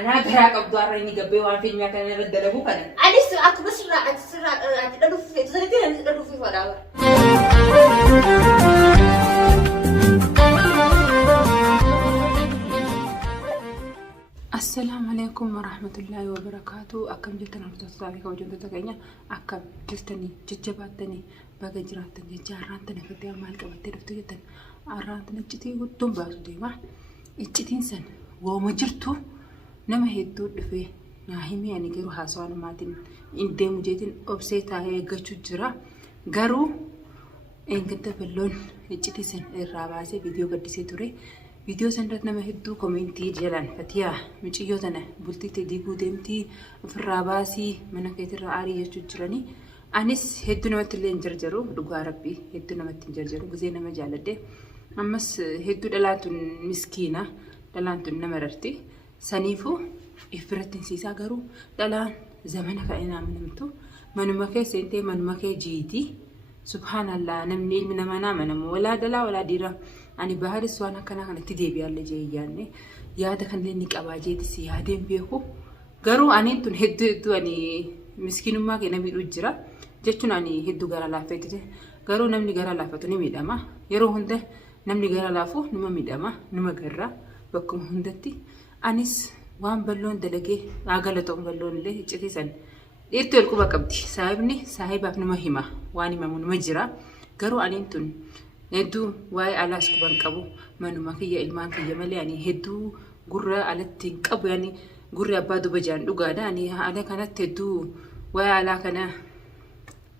أنا قراك أبدو ريني قبي وان فيلم كان رد له كان أنا أكو بس أتدلو في تزلتين أتدلو في فراغ. السلام عليكم ورحمة الله وبركاته. أكم جتنا رتوسابي كوجون تتكينيا أكم جتني جتباتني بقى جراتني جارانتني كده مال كبتة رفتو جتن أرانتني جتي قدام باسو ديما إجتين سن ومجرتو نما هيدو دفه ناهيمي يعني جرو حاسوان ماتين إن ديم جتين أبسيطة هي جتشو جرا جرو إن كنت بلون إجتين سن الرابعة فيديو قديسي توري فيديو سندت نما هدو كومنتي جلان فتيا مچيو تنه بولتي تديغو ديمتي فراباسي منا كيتر اري يچجراني انس هدو نمت لين جرجرو دغا ربي هدو نمت جرجرو غزي نما جالده امس هدو دلاتون مسكينه دلانتون نمررتي سنيفو افرتن سيسا غرو دلان زمانك اينا منمتو منما كي سنتي منما كي جيتي سبحان الله نمني من منام ولا دلا ولا ديرا أنا بهار السوانا كنا تديبي على جاي يعني يا ده كان لينك أباجي تسي هادين بيهو قرو أني تون هدو أني مسكين ما كنا بيرجرا جتون أني هدو قرا لافته قرو نمني قرا لافته نمي دما يرو هنده نمني قرا لافو نما ميدما نما قرا بكم هندتي أنيس وان بلون دلقي عقلتهم بلون له جتيسن إرتو الكوبا كبدي صاحب أبن مهمة واني ممن مجرا قرو أني تون هدو واي على سكبان كابو منو ماكية إلمان كيا ملي يعني هدو قرة على تنكابو يعني قرة أبادو بجان دوغادا يعني على كانت هدو واي على كنا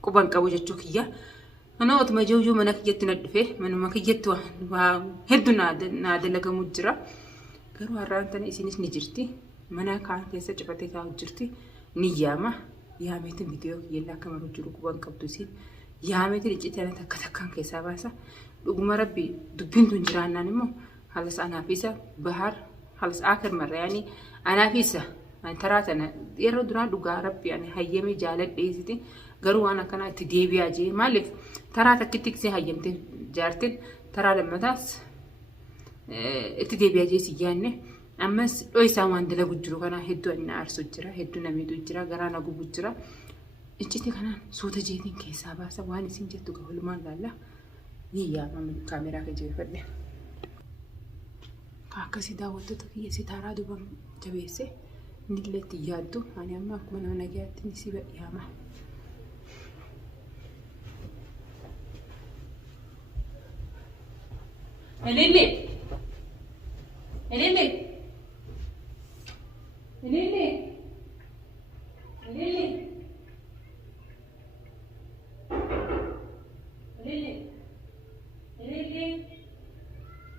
كوبان كابو جتشو كيا أنا وقت ما جوجو منا كيا تندفه منو ماكية تو هدو ناد لقى مجرا قالوا هران تاني إسينيس نجرتي منا كان كيسا جبتي كاو جرتي نياما ياميتن فيديو يلا كمان رجلو كوبان كابو سين ياميتن رجيتي أنا تكتكان كيسا باسا لقمة ربي دبين تنجران نمو خلاص أنا فيسا بحر خلاص آخر مرة يعني أنا فيسا يعني ترى أنا يردنا لقى ربي يعني هيمي جالت بيزتي قالوا أنا كنا تديبي أجي مالك ترى تكتك سي هيمت جارتين ترى لما تاس تديبي أجي سيجانة أمس لو يساوان دلا بجرو كنا هدو أنا أرسل جرا هدو نميدو جرا قرانا قو بجرا إجتي كنا صوت جيتين كيسا باسا واني سنجتو قهول ما لالا نيا من كاميرا كجير فدي كاكسي داوتو تكي ستارا دوبم جبيسه نيلتي يادو اني اما كنا نجات نسيب ياما هليلي هليلي هليلي هليلي هليلي هليلي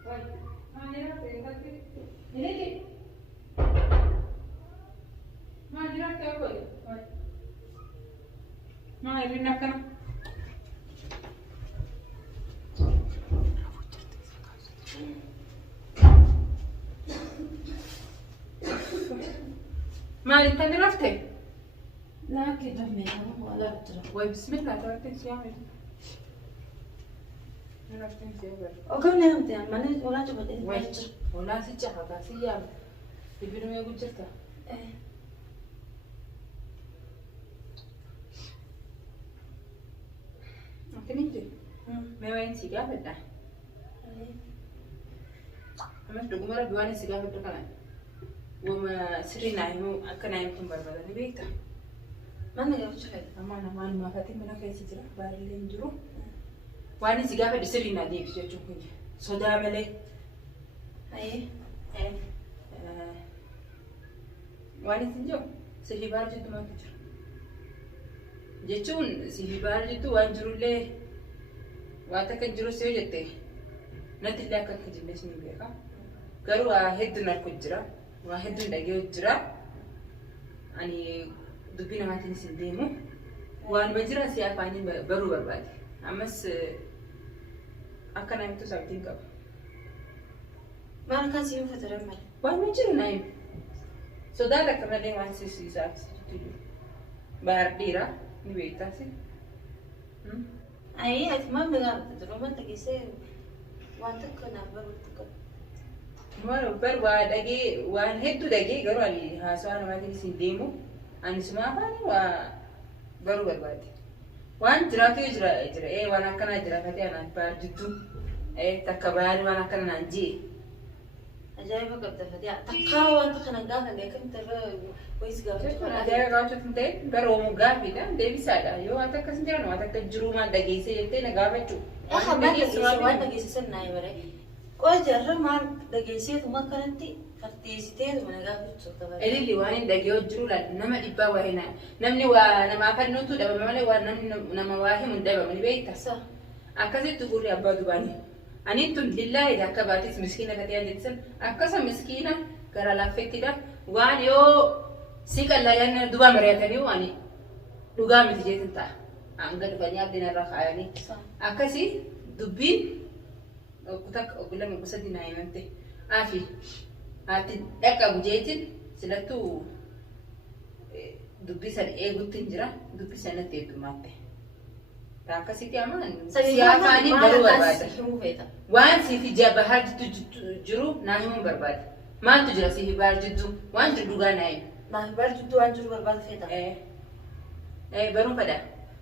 واي ما نرى تيجي هليلي ما نرى تيجي واي ما يبي نكنا ما انت نرفته لا كده ميها ولا بترى. واي بسم الله تعالى سيامي وكم نعم تيام ما نيجي ولا جبت إيه وجه ولا سجها كاسيام يبينو يقول جرتا إيه أكنيتي ما وين سيجا بدا أما شو قمرة بواني سيجا بدا كمان وما سري نايمو أكنايم تنبربلا نبيتا ما نيجي بتشوفه أما أنا ما فاتي منا كيس جرا بارلين جرو واني سيجا بدا سري نادي في جوجو كني صدا ملي أيه واني سنجو سيجي بارجو تما كجرا جتون سيجي بارجو وانجرو له واتك جرو سيو جتة نتيلا كجنس نبيكا كرو واحد نركجرا واحد ندعيه جرا أني دبنا ما تنسي ديمو وأنا بجرا سيافاني برو بربادي أمس أكنا يمتو سامتين كاب ما أنا كان سيوم فترة مال وأنا بجرا نايم سودا لكنا لين وان سي سابس تيجي بارديرا نبيتا سي أيه أتمنى بقى تدرو ما تجيسه وانت كنا برو تكب Waan waa dhagee waan hedduu dhagee garuu ani haasawaa namaatiin isin deemu ani suma afaanii waa baruu barbaade. Waan jiraatu jira waan akkanaa jira fatee anaan baarjittu takka bayaanii waan akkana naan jee. Ajaa'iba qabda fatee takkaa wanta kana gaafa beekamta irra wayis gaafachuu. Ajaa'iba gaafachuu hin ta'e garuu oomu gaaffiidha deebisaadha yoo waan takkas hin jiran waan akka jiruu maal dhageessee jettee na gaafachuu. Waan dhageessisan naa himare. Qoy jarra maal dhageesseetuma kanatti fatteessiteetuma na gaafachuu qaba. Elilli waan hin dhagee hojjiru laal nama dhibbaa waa hin namni waa namaa fannuutu dhabama malee waan namni nama waa himu hin dhabama ni beekta. Akkasitti gurri abbaa dubaanii. Ani tun lillahi akka baatis miskiina katee jettisan akkasa miskiina gara laaffettidha. Waan yoo si qallayaan duba mari'atanii waan dhugaa miti jeetin ta'a. Hanga dhufanii abdiin irra kaayanii. Akkasii dubbiin lama gosa dinaa himante. Afi ati dhaqqabu jeetin silattuu dubbii sana eeguutti hin jira dubbii sanatti eeggumaatte. Akkasitti amaan siyaasaanii baruu barbaada. Waan siifi bahar jiru naa himuu barbaada. Maaltu jira siifi bahar jidduu waan jiru dhugaa naa himu. Maafi bahar jidduu waan jiru barbaada feeta. Baruun fadha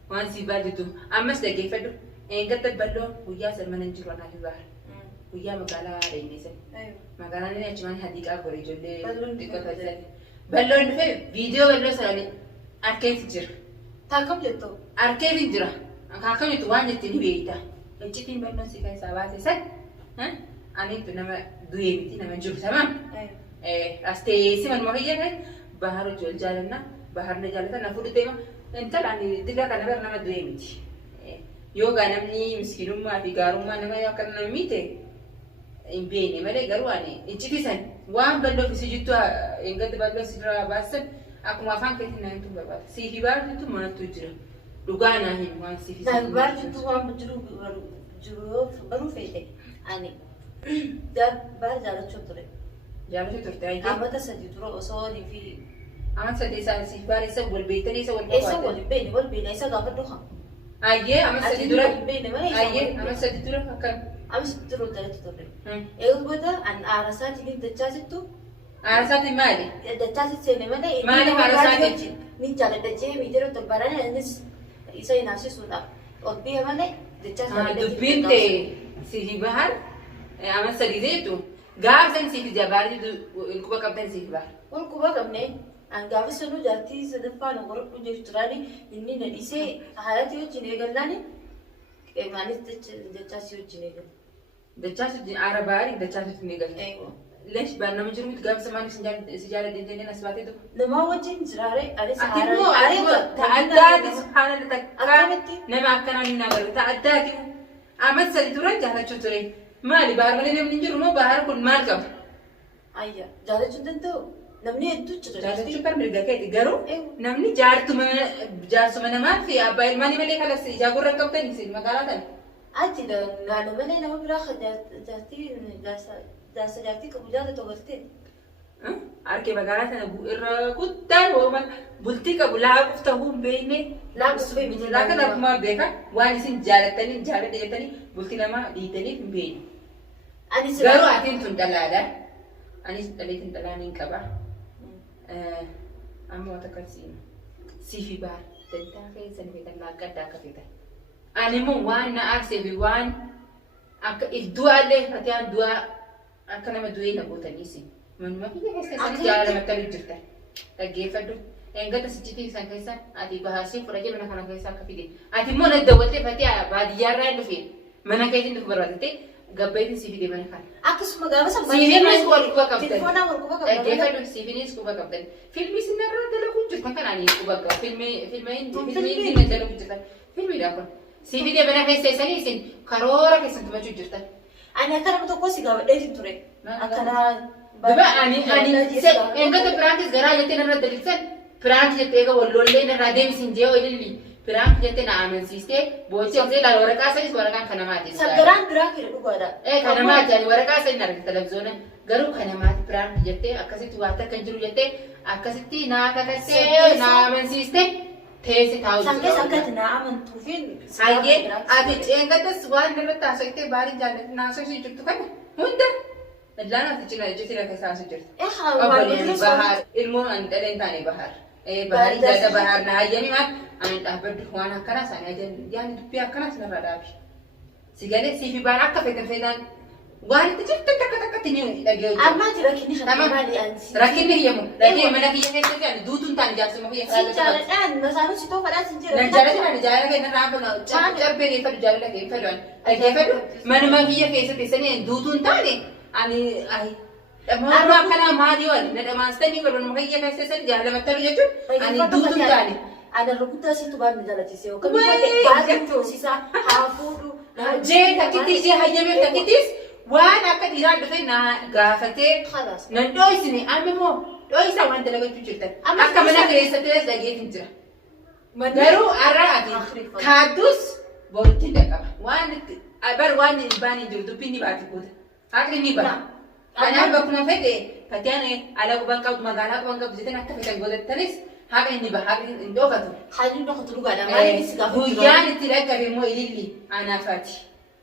waan siifi bahar jidduu ammas dhaggeeffadhu. Eeggatta balloon guyyaa salmana hin jiru anaafi bahar. Guyyaa magaalaa dheenyeessan. Magaalaan inni achumaan hadiiqaa gorii ijoollee xiqqoota jiran. Balloon dhufee viidiyoo balloo sananii arkeetti jira. Taakam jettoo? Arkeetti jira. Akkamitti waan jettee ni beekta. Iccitiin balloon si keessaa baate san aniitu nama du'ee miti nama jiru tamam. Asteessi manuma fayyadee bahar hojii jaalanna bahar na jaalatan na fudhatee intala ani dirra kana bara nama du'ee miti. Yoo gaa namni miskiinummaa fi gaarummaa nama akka nama miite hin beekne malee garuu ani iccitii san waan balloo fi sijittuu eeggatti balloo sirraa baasan akkuma afaan keetiin na hintu barbaada. Siifi baarjittu maaltu jira? Dhugaa naa hin waan siifi. Baar jidduu waan jiru baruu feete ani baar jaalachuu ture. Jaalachuu turte ayyee. Amata sadii dura osoo ni fi. Amata sadii isaan siifi baar isa wal beektanii isa wal qabaatan. Isa wal beekne wal beekne isa gaafa dhuha. Ayyee amata sadii dura. Ayyee amata sadii dura akkam. Amata sadii dura jalatti ture. Eeguus booda an aarasaatiin dachaasittu. Aarasaatiin maali? Dachaasitti seene malee. Maali aarasaatiin? Ni jaaladha jee miidhagina tolbaadhaan innis isa hinaafsisuudha. Obbiya malee dachaas dubbiin ta'e siifi bahar amata sadii zeetu gaafsan siifi jabaar quba qabdan siifi bahar. Wal quba qabne an gaafa sanuu jaartii sadaffaa na qoradhu jechu turaani inni na dhiisee haayati wajjin eegallaani maanis dachaasii wajjin eegalla. Dachaas wajjin aara baarii dachaas wajjin eegalla. Lesh baan nama jiru miti gaafa maaliif si jaaladhe jennee as baatee tokko. Namaa wajjin jiraare anis ati ta'addaati subhaanallah takka nama akkanaa hin agarre ta'addaati amata sadii dura jaalachuu ture maali bahar malee namni hin jiru moo bahar kun maal qaba? Ayya jaalachuu danda'u namni hedduu jira. Jaalachuu kan mirga keeti garuu namni jaarsuma namaa fi abbaa ilmaanii malee kalas ijaa gurra qabdan isin magaalaa tana. Ati naana malee nama biraa jaartii jaarsa jaartii qabu jaalatu agartee. Arkee magaalaa tana irra guddaan ooman bultii qabu laaquuf ta'uu hin beekne. Laaquuf beekne. Laakkan akkuma beeka waan isin jaalatanii jaaladha jettanii bultii namaa dhiitanii hin beekne. Garuu atiin tun dhalaadha. Anis dhaleetiin dhalaan hin qaba. Amma wata kan siifi baar dantaa keessan feetan laaqqadda akka feetan. Ani immoo waan na aarsee fi waan akka du'aallee fatiyaan du'aa akka nama du'ee na gootaniisi. Manuma biyya keessatti jaalamatti alu jirta. Dhaggeeffadhu. Eeggata sichitii isaan keessa ati bahaasii fudhatee mana kana keessa akka fide. Ati immoo na daawwattee fatiyaa baadiyyaarraa hin dhufee mana keetiin dhufu barbaadattee gabbeetiin si fide mana kana. Akkasuma gaafa san Siifiinis wal quba qabdan. Telefoonaa wal quba qabdan. Dhaggeeffadhu siifiinis quba qabdan. Filmii sinarraa dalaguu jirta kanaan quba qaba. Filmii dalaguu jirta. Filmiidha kun. Siifidee mana keessa isanii isin karoora keessan tumachuu jirtan. Ani akka nama tokko si gaafadheetiin ture. Akkanaa. Duba ani eeggata piraantis garaa jettee narra dalilsan piraanti jettee eega wallollee narraa deebisin jee ililli piraanti jettee na amansiistee boochee obsee ilaala waraqaa sanis waraqaan kana maati. Saggaraan biraa kira dhugaadha. Kana maati ani waraqaa sanii argite televizyoona garuu kana maati piraanti jettee akkasitti waanta akka jiru jettee akkasitti naa kakattee na amansiistee teessi taa'u. Sankees akkatti na amantuufiin. Hayyee ati eeggatas waan irratti haasa'itee baariin jaallattu naasoo ishee jirtu kana hunda. Ladlaan ati cinaa jechuun lafa isaa jirti. Waan bahar ilmoo an dhaleen taane bahar. Bahar jaada bahar na hayyami maal an dhaabbaddu waan akkanaa isaanii ajjan yaani dubbii akkanaas narra dhaabi. Sigalee siifi baala akka feetan waan itti jirtu takka ni dhagee. Ammaati rakkinni maali ansi? Rakkinni hiyyamu. Dhagee mana kiyya keessatti ani duutuun taane jaarsuma kiyya. Si jaaladhaan masaanuu si too fadhaa sin jira. Na jaalala keenya raafuu carbee geeffadhu jaalala kee fedhan. Geeffadhu manuma kiyya keessatti sanii duutuun taane ani Amma kana maali wali na damaastanii wal nama kiyya keessatti jaalamattalu jechuun ani duutuun taane. Ana rukuttaa situ baadni jaalatise yoo kamii baadni sisaa haafuudhu. Jee takkitis jee hayyamee takkitis waan akka dhiiraa dhufe na gaafatee na dho'isne amma immoo dho'isaa waan dalagachuu jirtan akka mana keessatti dhageetiin jira. Garuu arraa ati kaaddus boortiin dhaqqaba waan hin baane jiru dubbiin ni baati kuuta haqni ni baha. Kanaaf bakkuma fedhe fakkeen ala quban qabdu magaalaa quban qabdu jettanii akka fedhan godhattanis haqa inni baha haqni hin dhoofatu. Haalli dhokatu dhugaadha maaliif si gaafa guyyaan itti dhaqqabe immoo ililli anaafaati.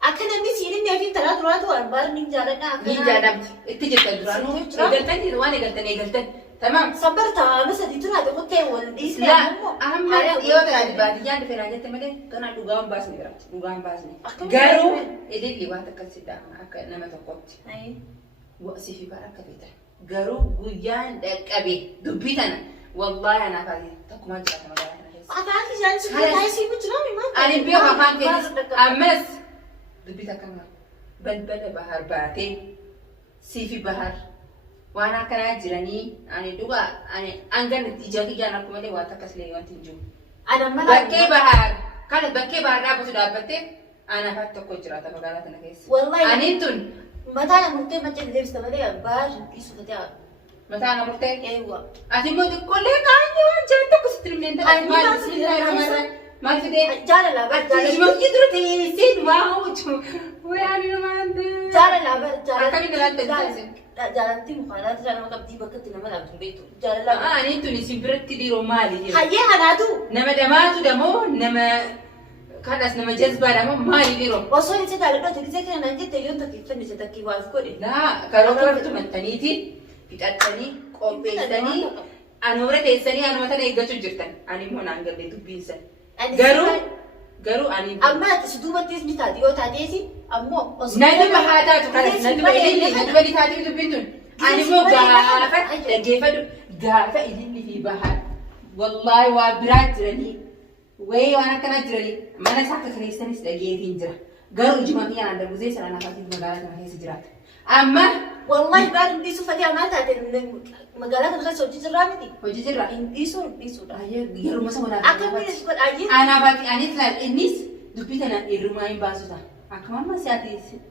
Akka namni siiniin fi taraa duraatu waan ni jaaladha akka ni jaalamti itti jirtan duraanuu eegaltanii waan eegaltan tamam sabarta masadi turaate qottee wal dhiisne amma yoo ta'an baadiyyaan dhufe naa jette malee kana dhugaan baasne jira dhugaan baasne garuu ililli waan akkasiidha akka nama tokkotti wasiifi bara akka feetan garuu guyyaan dhaqqabe dubbii tana wallahi anaafaati tokkuma jiraata magaalaa kana keessa afaati jaansi taayisii bijiraami maal ani biyo afaan keessa ammas dubbii takka balbala bahar baatee siifi bahar waan akkanaa jiranii ani dhugaa ani angan ija kiyyaan akkuma illee waan takkas illee wanti hin jiru. Bakkee bahar kana bakkee bahar dhaabbatu dhaabbattee anaafatti tokko jiraata magaalaa kana keessa. Aniin tun mataa na murtee macca deebista malee bahar dhiisu fatee mataa na murtee eewwa. Ati immoo xiqqoolee kaanyee waan jiran tokko sitti himneen maal fidee jaalala bara jaalala dura teessee dhumaa hawwatu wayaani namaan jaalala bara akkamiin dalaatti jaalalti mukaanaati nama qabdii bakka itti nama laabtu beektu jaalala ani tuni isin biratti dhiiroo maali hayyee hanaatu nama dhamaatu damoo nama kanas nama jazbaadha moo maali dhiiroo osoo itti jaaladhu ati kana naan jette yoon takkiiffanne isa takkii waaf godhe laa karooratu maxxaniiti fixattanii qopheessanii anoora teessanii anoota na eeggachuu jirtan ani immoo naan gallee dubbiinsan garuu ani amma ati si duubattis ni taati yoo taateesi ammoo natti bahaa taatu kanas natti ililli natti badi taatiif dubbiin tun ani immoo gaafa dhaggeeffadhu gaafa ililli fi bahaa wallaahi waa biraa jiranii wayii waan akkanaa jiranii mana isaa akka kireessanis dhageetiin jira garuu ijuma kiyyaan adda buzee sana nafaatiif magaalaa kana keessa jiraata amma wallahi baar dhiisu fatee amaa taate magaalaa kana keessa hojii jirraa miti hojii jirraa dhiisuudha yeroo masa walaal akka miidhas godhaayee anaafati anis laal innis dubbii tana irrumaa hin baasuta akkuma amma siyaati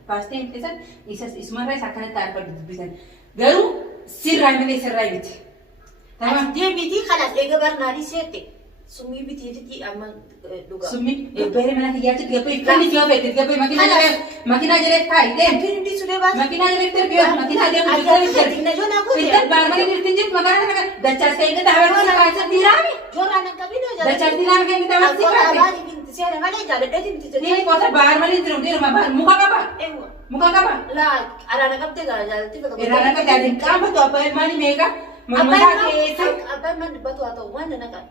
baastee hin keessan isumarraa isa akkanatti arfadhu dubbii tana garuu sirraa malee sirraa miti. Tamam deebiitii kanas eega barnaadii seette sumii bitiitii amma dhugaa. Sumii eebbee mana kiyyaatti gabbee kan itti oofetti gabbee makiinaa jireet kaayi deem. Kiri sudee baas. Makiinaa jireet terbiyaa makiinaa deemu jirtu. Ina joona kuuti. Itti baarmanii jirtu jirtu magaalaa kana dachaas ta'e gata hawaasa kaasa diiraami. Jooraan akka bidoo jala. Dachaas diiraami kan gata hawaasa kaasa. Abaari binti seera malee jaaladheeti binti seera. Ni kota baarmanii jiru diiruma baar muka qaba. Eewwa. Muka qaba. Laa alaana qabdee jaalatti fakkaatu. Ilaana qabdee qaama tu abbaa ilmaanii meeqa. Abbaan man dubbatu haa ta'u waan nana qaba.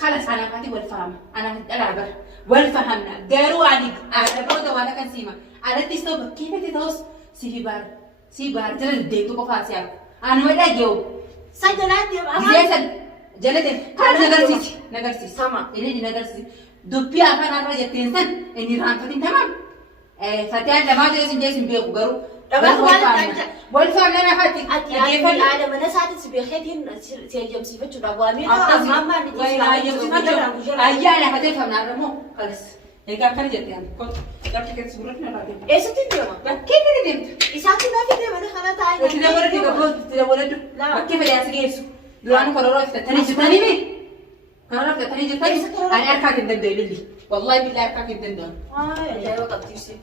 Kala sana kati wal faham, anak dalabar wal fahamna. Garu ani ada kau tu wala kan sima. Ada tisto berkini kita harus si bar jalan deh tu kau fasih. Anu ada jauh. Saya jalan dia. Dia jalan deh. Kalau nagar sisi sama. Ini di nagar sisi. Dupi apa nama jatuh san? Ini rangkatin tamam. Fatihan lama je sinjai simpi aku garu. والفهم لنا فاتك أتيجي على مناسات سبيخين سيجمع سيفتش الأقوامين أما ما نجي أيانا هتفهم نعرفه خلاص يقع كان جت يعني كنت قبل كده سبورتنا بعدين إيه ستين يوم كيف ندم إساتي ما في دم أنا خلاص تعال تدورت لا كيف بدي أسجيسو لو أنا قررت تاني جتاني مين قررت تاني جتاني أنا أركض الدم ده للي والله بالله أركض الدم ده يا وقت تيسي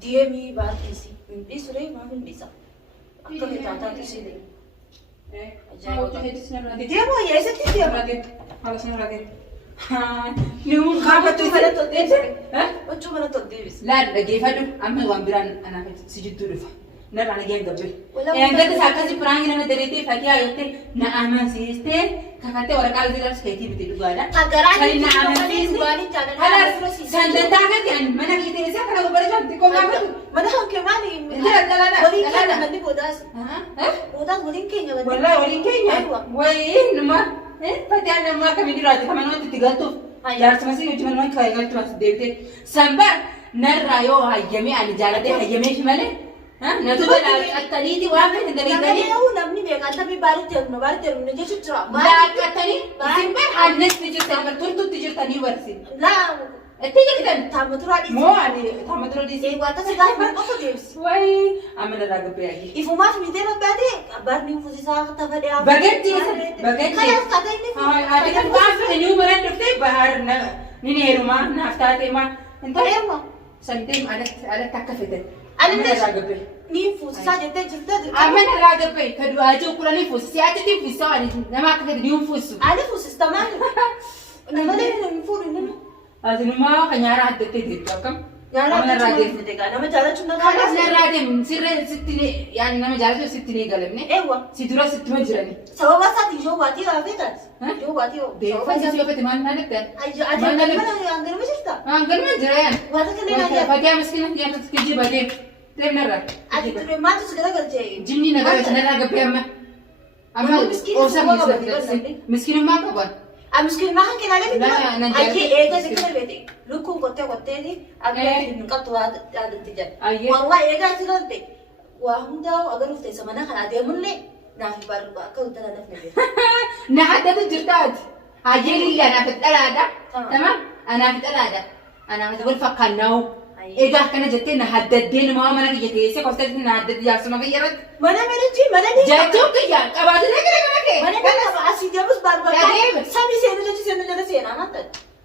ديمي باركيسي ini sudah maafin bisa. Aku kita di sini. Dia mau ya sedih dia. Kalau saya lagi. Lu apa tuh pada tuh dia? Hah? Cuma tuh dia. لا دقيقة فدو أما وامبران أنا سجد دولفا نرى على جنب قبل يعني قد ساكت براني أنا دريتي فاتي عيوتي نعم سيستي كفاتي ورقة على ذلك سكيتي بتدوغ هذا أقرأني نعم سيستي هلا سندتاعك يعني ما نبي تنسى كنا ببرجع تكون ما بدو ما ده هم كمان لا ولين كينيا مني بوداس بوداس ولين كينيا مني والله ولين كينيا وين ما فاتي أنا ما كم يدير هذا كمان وانت تقولتوا جالس مسي يجي من وين كاي قلت ما سديتي سامبر نرى يو هيجمي أنا جالتي هيجمي شمالي ها نتوقع التانيتي واحد الدليل نمني هو نمني بيجا أنت بارد نجي شو ترى لا التاني سامبر الناس تيجي سامبر تقول تيجي تاني ورسي لا تيجي تاني تام ترى دي مو أني تام ترى دي إيه وقت سيدا ما قصة ديوس واي أمنا راجع بيجي إفو ما في ميدان بعدين بارني فوزي ساعة تفادي بجد بجد خلاص كاتيني هاي هذا كان بعرف إنه مرة دفتي بحر نينيرو ما نفتاتي ما أنت أيوة سنتين على تكفتة أنا أمنا ليش راجع بيجي نيفوز ساعة تجي أمنا راجع بيجي كدوا أجو كلنا نفوس سياتي في سواني نما كده نفوس أنا فوز تمام نما ليه نفور إنه هذا ما خنيارة حتى تدي كم يا أمنا رب راجع أنا جالت شنو خلاص نراجع سر ستني يعني نما جالس ستني قلبني أيوة سيدورا ست مجرني سوا بس هاتي جو باتي عفيتات ها؟ جو باتي دي سوا فاجي بس سيوبة تمان هذا أجي ما نلم. أنا أنقل ما شفتا قال ما جريان وهذا كلنا يا فاتيا مسكينة يا تسكجي بعدين ترى مرة أجي ترى ما تسكت قال جاي جني نقول نراجع بيا أما مسكين أوسام سوا مسكين مسكين ما كبر أمسكين ما هنكين عليه لا، أنا جالس أجي إيه مسكين. كذا بيتي لكم قتة دي أبغى من قط هذا التجار أيه. والله إيه كذا بيتي وهم ده أقول في سمنة خلاص ده من لي ناهي بار كم ترى نفني نحدد الجرتاد هاجيلي أنا في الثلاثة تمام. تمام أنا في الثلاثة أنا متقول فكرناه أيه. إيه ده كنا جتنا حددين ما أنا جتي سك وصلت نحدد يا سما غيرت mana menenci mana ni جاتوك يا كبار ده كده mana كده mana asli dia bus bar bar Kadang. sami sena jadi sena mata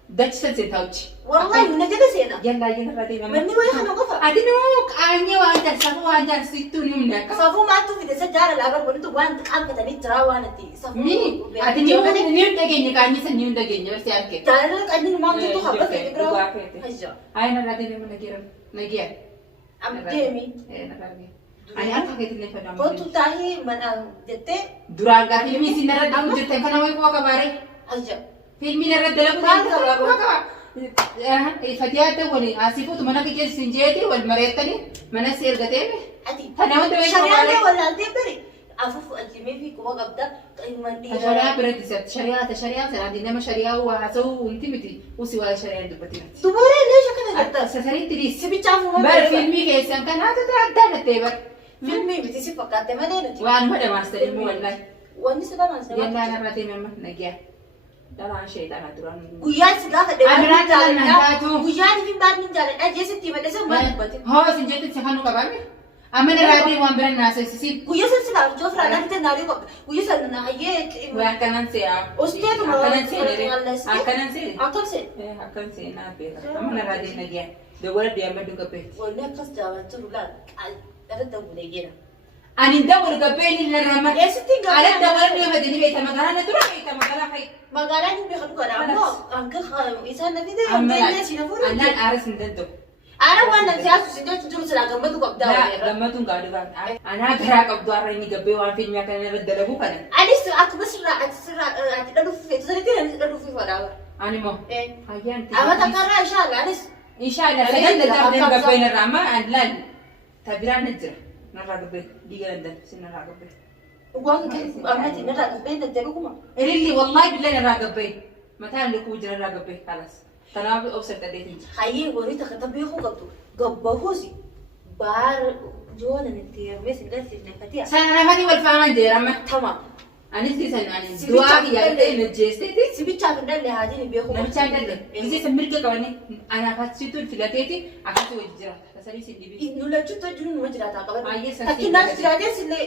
ده تشتغل سنتوش wallahi mana jadi sena يلا يلا رادي ماما mani wala hanu kafa أدينوك أني وأنت سافو وأنت ستون يوم نك safu ma tu fi da sajara labar wani to wan kan ka tani trawa na ti safu مين أدينيوك نيوم تجيني كأني سنيوم تجيني بس يارك tare ka ni ma tu habba fi bra hajja هاي نرادي ماما نجيرم نجيا am demi نرادي أنا أعرف كيف تنفذ ko tu tahi mana dette دراغا فيلمي سينرا دام جرت كنا وين كوا كباري hajja فيلمي نرد دلهم فتيات ولي آسفو تمنا كي سنجيتي والمريتني منا سير قتيمي adi أنا وانت وين syariah كباري wala ante beri afu aljime fi ko gabda mandi شريعة برد سات شريعة سرادي نما شريعة وحسو وانتمتي وسوى شريعة دبتنا tumore lesh kana gatta سسري تريس sibi chafu ma بر فيلمي كيسان كان هذا تعدى نتبر filmi biti si fakate mana ni وأنا ما دمست المو والله wani sudah masih يلا أنا راتي مما نجيا دلنا شيء دلنا دران guyaan sudah ada Amira jalan nanti tu. guyaan di barin jalan aja sih tiba tiba mana berarti هو سنجيت سكانو كباري أمين راتي وامبرن ناس سيسي guyaan sudah jofra nanti tenari kok guyaan sudah ayat وأكنن سيا Usted mau أكنن سيا ngalas أكنن سيا akal sih أكنن سيا نابي أمين راتي نجيا دور dia mendung kape wala kas jalan tu bulan ada tahu boleh gila أنا دور kape ni lama ya sih tinggal على دور dia بدني بيت مكان أنا ترى بيت مكان خي magara ni biar kau ada apa angkat isa nanti deh أما dia sih nafur أنا أرس ندندو ada wana sih asu sih dia jurus seragam betul kok dah لا لما تنقع دبان أنا أقرأ كبدو أرني kape وان فيلم يا كان يرد له كنا ada sih aku berserah ada dufi itu tadi tidak ada dufi pada أنا مو أيان apa tak karena insyaallah ada إن شاء الله سجل دبان kape نرامة أدلان تبيران نجرا نرى kape ديجران سنرى kape uang amat ini tak benda jadi kuma ريلي والله بالله نرى kape متى نلقوا جرا نرى kape خلاص تناوب أوصل تدين hayi wani tak tapi aku gabtu gabbahu sih bar jualan nanti mesin dan sih nanti سنة هذه والفامان جرامة tamam أنا سيسن أنا دعاء يا تي نجستي si bicara dan lehadi ni biar نبي تشاندل إذا سمير كواني أنا فاتشيتو الفلاتيتي أكتو وجرا تسالي سيدي inula cuta junu majra tak kabar Ayah, sensitif. tapi nas jadi sih le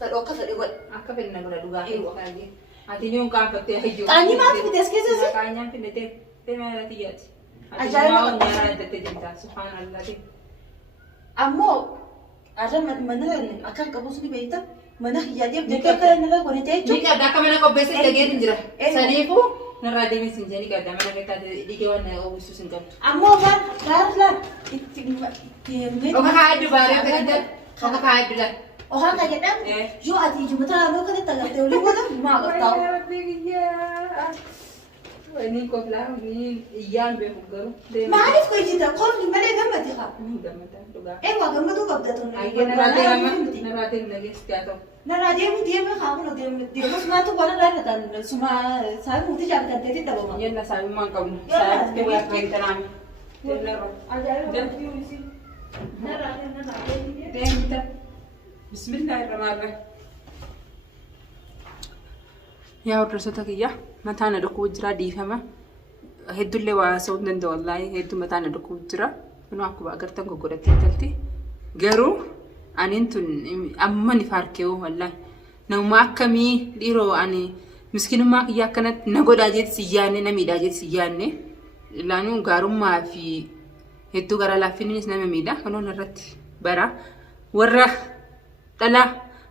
kalau kau sedih buat Akka penna gula duga Ewa. kali. Ati ni yung kapatid ayo. Kani mati bides kesa sih Kanya pinete. Tema ratiyat. Ajaib mau banget. nyara dete jenta subhanallah. ammo ada mana akan kamu sini beta mana jadi dia kan nala kau ni teh Nika daka mana ko bese lagi njira. Ewa. Sanifu narade mi sinjani ka damana ka dige wana o susun kam. ammo kan darlah O ka adu bare ka Kaka kaya dula. Orang kayak gitu, yo ati cuma terlalu kan tengah teori mana, mak tahu. Ini kau bilang ini iyan behugar. Maaf kau cerita, kau ni mana gambar tu kah? Gambar juga. Gambar tu kau betul ni. Ayo narate lagi setiap. Nara dia mah kamu dia mah semua tu pada lain kan, semua saya mesti cari kan tadi tahu mah. Yan na sabi mo kamu. Saya kaya kwenta namin. Ajar. Denta. Bismillahirrahmanirrahim. Yaa hordoftoota kiyya mataan dhukuu jira dhiifama. Heddullee waa haasa'uu hin danda'u wallaahi hedduu mataan dhukuu jira. Kunoo akkuma agartan goggodattee galti. Garuu aniin tun amma ni faarkeewu wallaahi. Namuma akkamii dhiiroo ani miskiinummaa kiyya akkanatti na godhaa jeetti si yaanne na miidhaa jeetti si yaanne. Ilaanuu gaarummaa fi hedduu gara laaffinnis nama miidha. Kanoon irratti bara warra dhalaa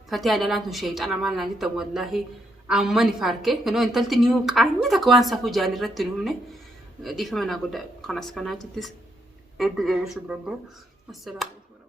fatee dhalaan tun sheexana maal naan jettan wallaahi. Amma ni faarkee kanoo intalti ni qaanya takka waan safuu jaan irratti nuumne dhiifama naa godha kanas kanaa jettis hedduu dheeressuu danda'u. Assalaamu alaykum.